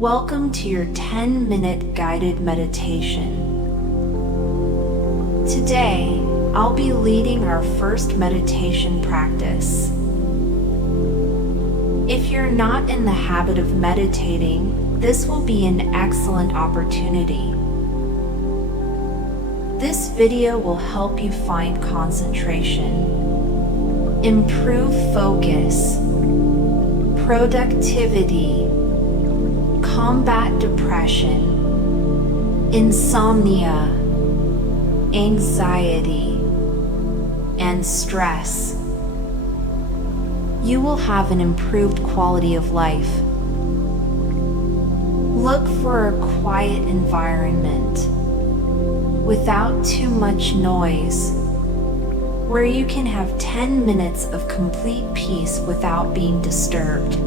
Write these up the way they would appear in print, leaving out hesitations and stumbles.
Welcome to your 10-minute guided meditation. Today, I'll be leading our first meditation practice. If you're not in the habit of meditating, this will be an excellent opportunity. This video will help you find concentration, improve focus, productivity, combat depression, insomnia, anxiety, and stress. You will have an improved quality of life. Look for a quiet environment without too much noise, where you can have 10 minutes of complete peace without being disturbed.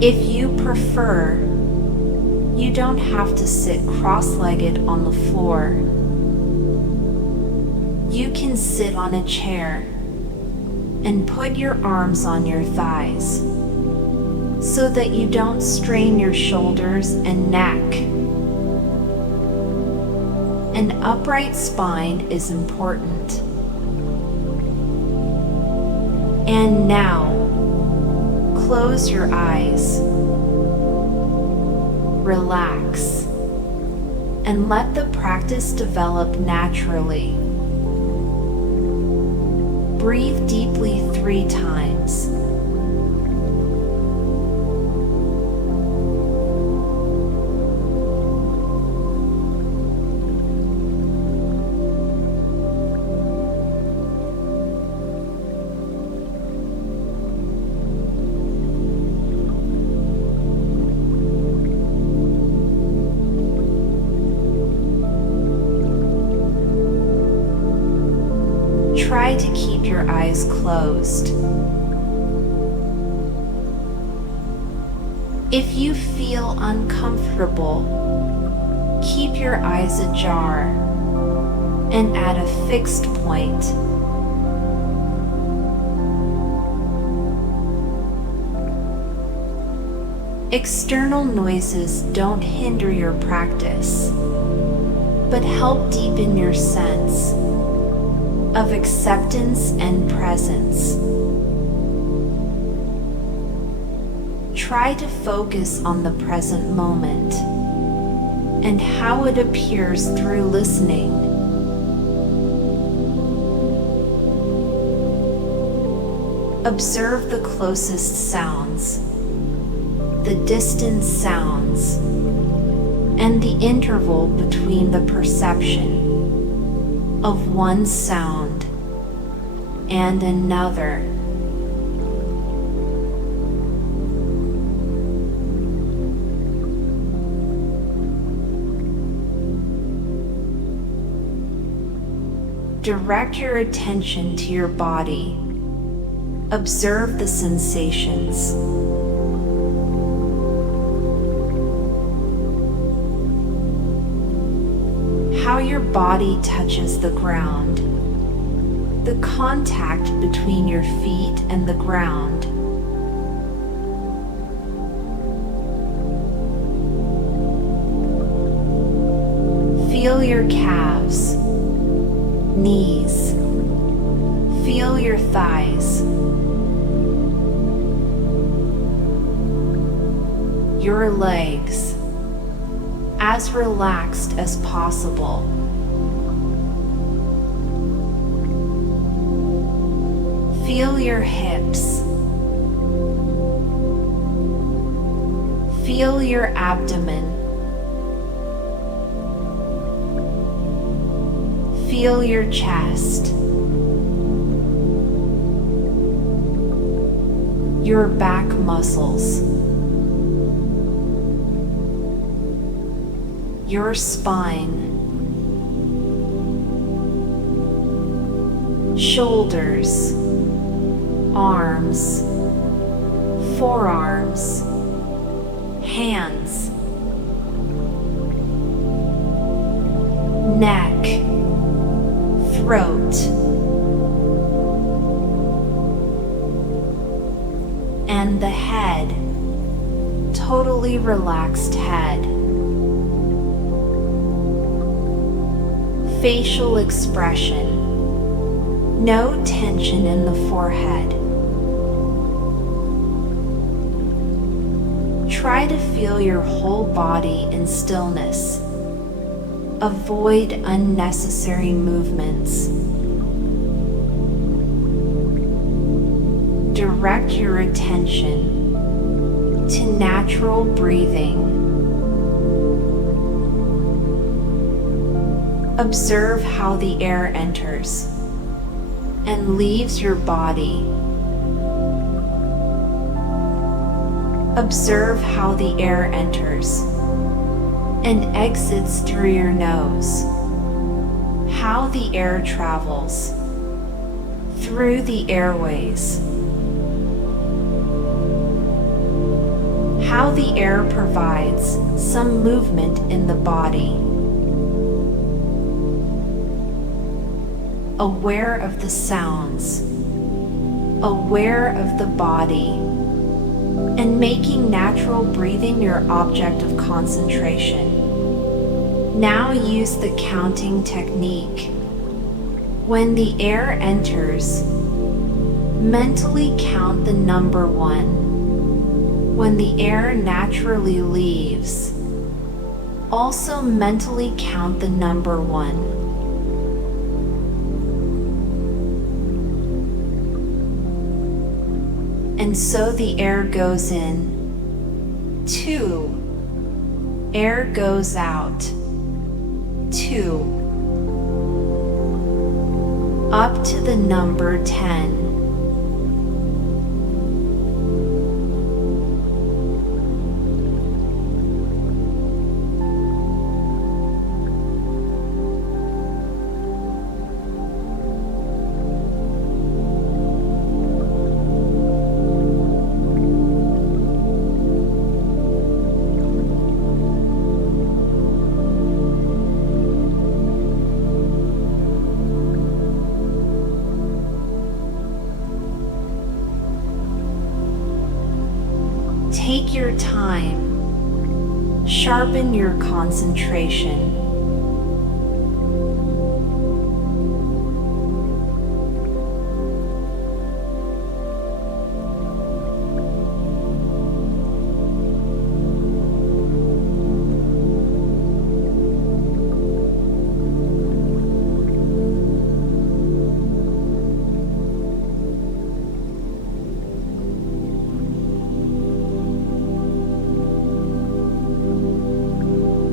If you prefer, you don't have to sit cross-legged on the floor. You can sit on a chair and put your arms on your thighs so that you don't strain your shoulders and neck. An upright spine is important. And now, close your eyes, relax, and let the practice develop naturally. Breathe deeply 3 times. Try to keep your eyes closed. If you feel uncomfortable, keep your eyes ajar and at a fixed point. External noises don't hinder your practice, but help deepen your sense of acceptance and presence. Try to focus on the present moment and how it appears through listening. Observe the closest sounds, the distant sounds, and the interval between the perception of one sound and another. Direct your attention to your body. Observe the sensations. How your body touches the ground, the contact between your feet and the ground. Feel your calves, knees, feel your thighs, your legs, as relaxed as possible. Feel your hips. Feel your abdomen. Feel your chest. Your back muscles. Your spine, shoulders, arms, forearms, hands, neck, throat, and the head, totally relaxed head, facial expression, no tension in the forehead. Try to feel your whole body in stillness. Avoid unnecessary movements. Direct your attention to natural breathing. Observe how the air enters and leaves your body. Observe how the air enters and exits through your nose, how the air travels through the airways, how the air provides some movement in the body. Aware of the sounds, aware of the body, and making natural breathing your object of concentration. Now use the counting technique. When the air enters, mentally count the number 1. When the air naturally leaves, also mentally count the number 1. And so the air goes in. 2. Air goes out. 2. Up to the number 10. Take your time. Sharpen your concentration.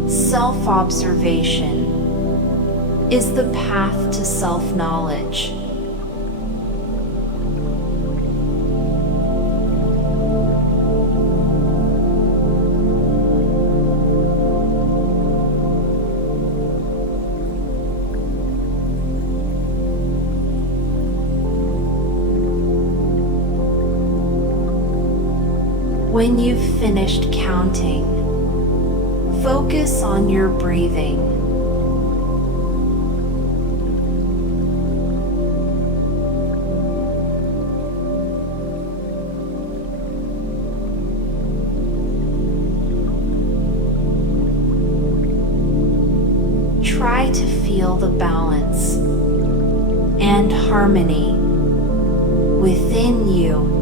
Self-observation is the path to self-knowledge. When you've finished counting, focus on your breathing. Try to feel the balance and harmony within you.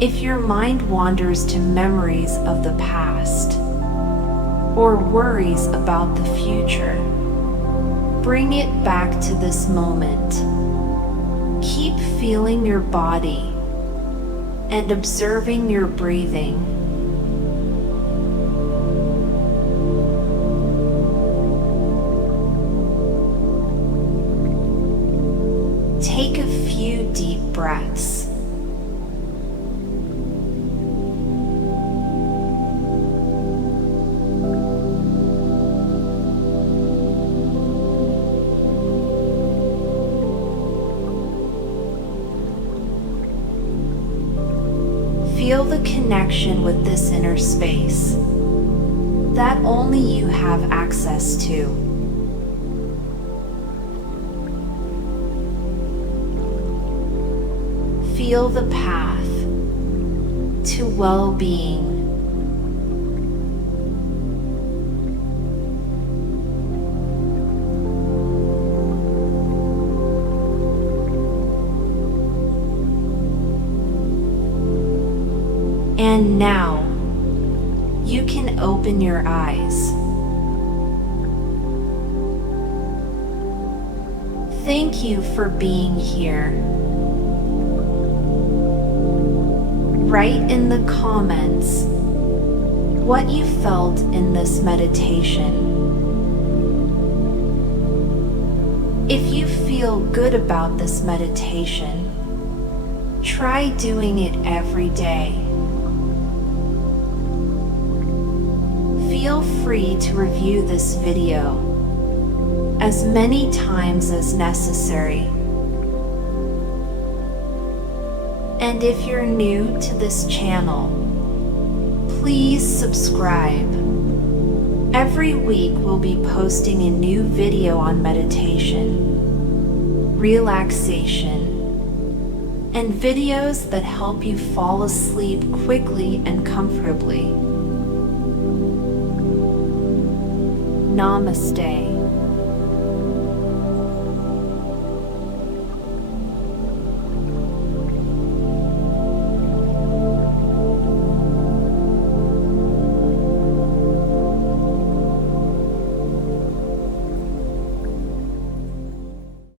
If your mind wanders to memories of the past or worries about the future, bring it back to this moment. Keep feeling your body and observing your breathing. Take a few deep breaths. Feel the connection with this inner space that only you have access to. feel the path to well-being. And now, you can open your eyes. Thank you for being here. Write in the comments what you felt in this meditation. If you feel good about this meditation, try doing it every day. Feel free to review this video as many times as necessary. And if you're new to this channel, please subscribe. Every week we'll be posting a new video on meditation, relaxation, and videos that help you fall asleep quickly and comfortably. Namaste.